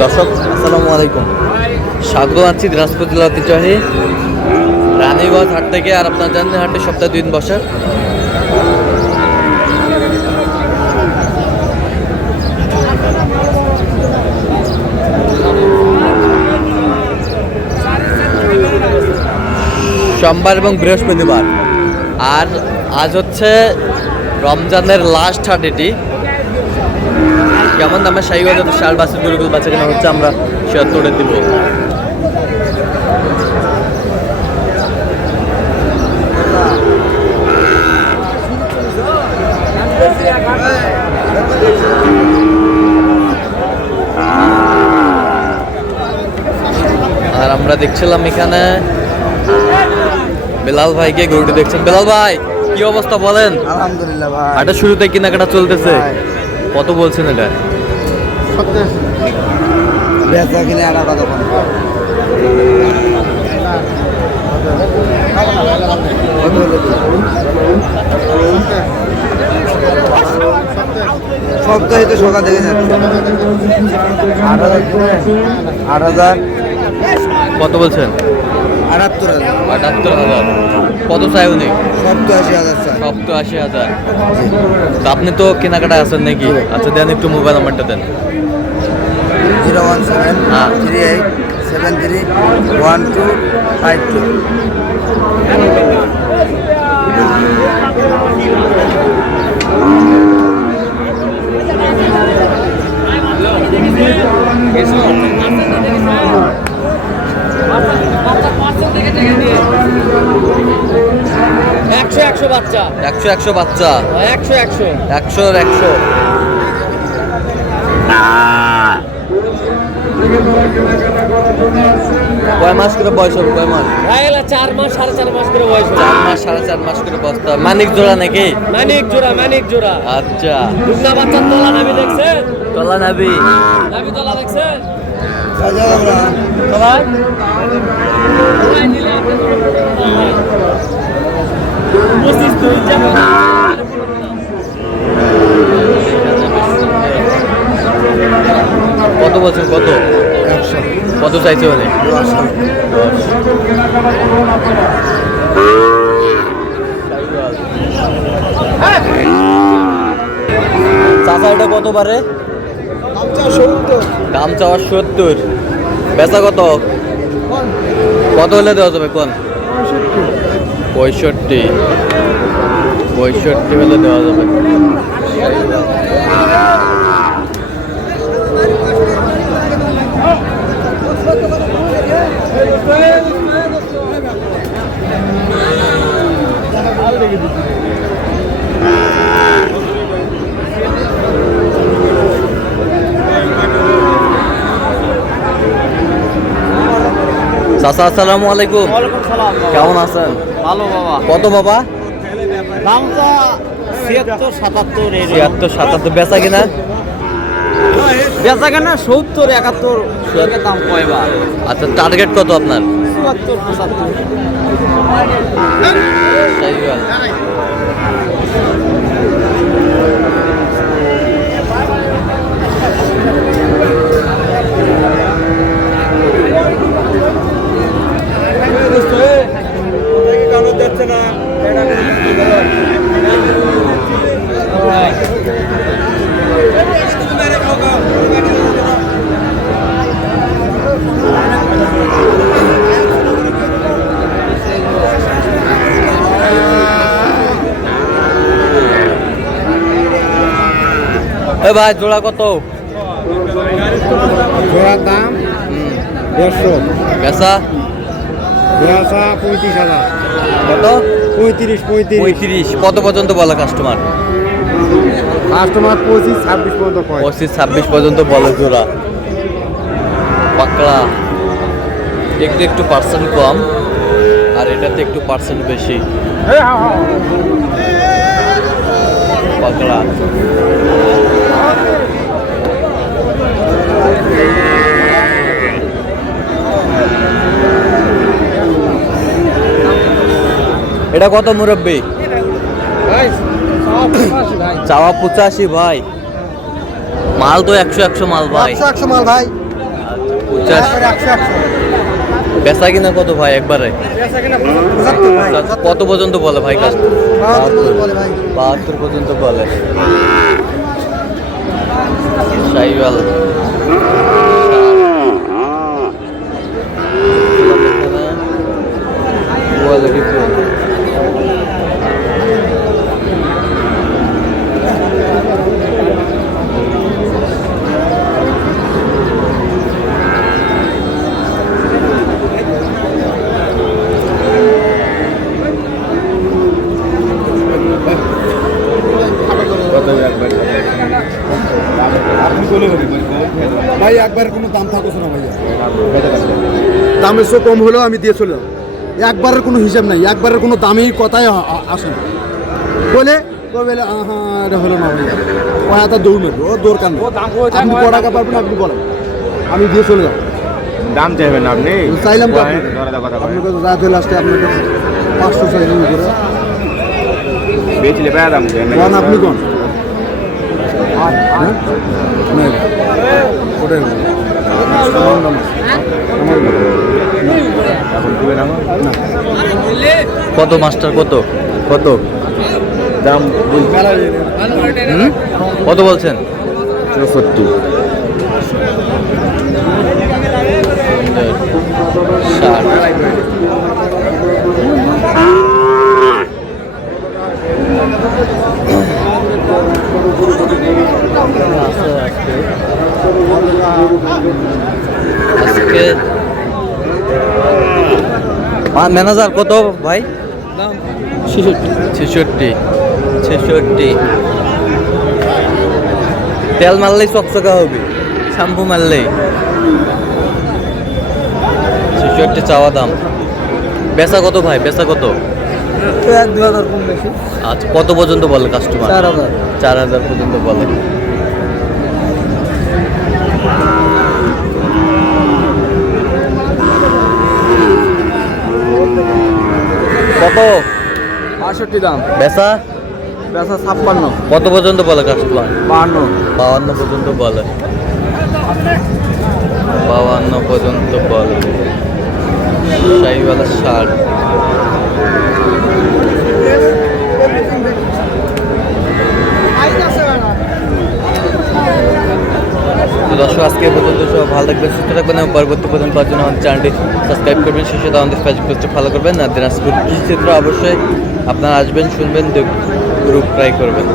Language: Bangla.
দর্শক আসসালামু আলাইকুম, স্বাগত আছি দিনাজপুর জেলা ঐতিহ্যবাহী রানীগঞ্জ হাট থেকে। আর আপনার জানেন হাটে সপ্তাহে 2 দিন বসে। সোমবার এবং বৃহস্পতিবার। আর আজ হচ্ছে রমজানের লাস্ট হাট। এটি কেমন দামে শাহিগঞ্জ শাল বাসের গরুগুলো বাচ্চা কেনা হচ্ছে আমরা শেয়ার তুলে দিব। আর আমরা দেখছিলাম এখানে বেলাল ভাইকে গরুটি দেখছেন। বেলাল ভাই কি অবস্থা বলেন? আলহামদুলিল্লাহ ভাই। হাটের শুরুতে কেনাকাটা চলতেছে, কত বলছেন এটা? বেচা কিনে আর কত কোন সপ্তাহে তো সকাল থেকে যাচ্ছে 8,000। কত বলছেন? 78,000। 78,000। কত চাই উনি? 87,000 চাই। 87,000। তা আপনি তো কেনাকাটা আছেন নাকি? আচ্ছা দেন একটু মোবাইল নাম্বারটা দেন। 01738731252। একশো বাচ্চা 100 কয় মাস করে বয়স হবে? কয় মাস? 4 মাস 4.5 মাস করে বয়স। 4 মাস 4.5 মাস করে বস্তা। মানিক জোড়া নাকি? মানিক জোড়া। আচ্ছা, দুগনা বাচ্চার তলা নাবি দেখছেন? তলা নাবি তলা দেখছেন? কত বলছেন? কত 100। কত চাইছে মানে? 10। চাচা এটা কত পারে? দাম চাওয়ার 70। বেচা কত? কত হলে দেওয়া যাবে কোন? 65 হলে দেওয়া যাবে। চাচা আসসালামু আলাইকুম, কেমন আছেন? ভালো বাবা। কত বাবা? দামটা 76 77 এই 76 বেচা কিনা? বেচা কেনা 70 71 এর দাম কয় বা? আচ্ছা, টার্গেট কত আপনার? 74 75। ভাই জোড়া কত? জোড়ার দাম 150। বেচা? 35,000। কত? 35। কত পর্যন্ত বলে কাস্টমার? কাস্টমার 25-26 পর্যন্ত কয়। 25-26 পর্যন্ত বলে জোড়া। পাকড়া একটু একটু পার্সেন্ট কম, আর এটাতে একটু পার্সেন্ট বেশি। পাকড়া এটা কত মুরব্বী? চাওয়া 85 ভাই। মাল তো 100 মাল ভাই। 100 মাল ভাই। 50 বেচা কিনা কত ভাই একবারে? কত পর্যন্ত বলে ভাই কাজ? 72 পর্যন্ত বলে। শাইওয়াল ভাই একবার কোনো দাম থাকছে না ভাইয়া, দামের চেয়ে কম হলেও আমি দিয়ে চলে যাবো। একবারের কোনো হিসাব নাই, একবারের কোনো দামি কথাই আসে না। বলে বলে হ্যাঁ এটা হলো না ভাইয়া, ও হাতে দৌড় মারবে, ও দরকার নেই। আপনি ক টাকা পারবেন আপনি বলেন, আমি দিয়ে চলে যাবো। দাম চাইবেন না আপনি? চাইলাম তো আপনাকে রাত হলে আসতে আপনাকে 500 চাইলাম করে বেচলে বেড়া দাম চাইবেন কোন আপনি কোন ওটাই এখন তুলে নাও কত মাস্টার? কত কত দাম কত বলছেন? 64। ম্যানেজার কত ভাই? 66 তেল মারলেই চকচকা হবে, শ্যাম্পু মারলেই। 66 চাওয়া দাম। বেচা কত ভাই? বেচা কত? 1-2,000 কম বেশি। আচ্ছা, কত পর্যন্ত বলে কাস্টমার? 4,000। 4000 পর্যন্ত বলে। কত? 65 দাম। বেচা? বেচা 56। কত পর্যন্ত বলে কাস্টমার? 52 পর্যন্ত বলে। 52 পর্যন্ত বলে। শাহিওয়ালা 60। তো দর্শক আজকে পর্যন্ত সব ভালো থাকবেন, সুস্থ থাকবেন এবং পরবর্তী পর্যন্ত পাওয়ার জন্য আমাদের চ্যানেলটি সাবস্ক্রাইব করবেন, শেষে আমাদের ফেসবুক পেজটি ফলো করবেন। আর দিনাজপুর কৃষি ক্ষেত্র অবশ্যই আপনারা আসবেন, শুনবেন, গ্রুপ ট্রাই করবেন।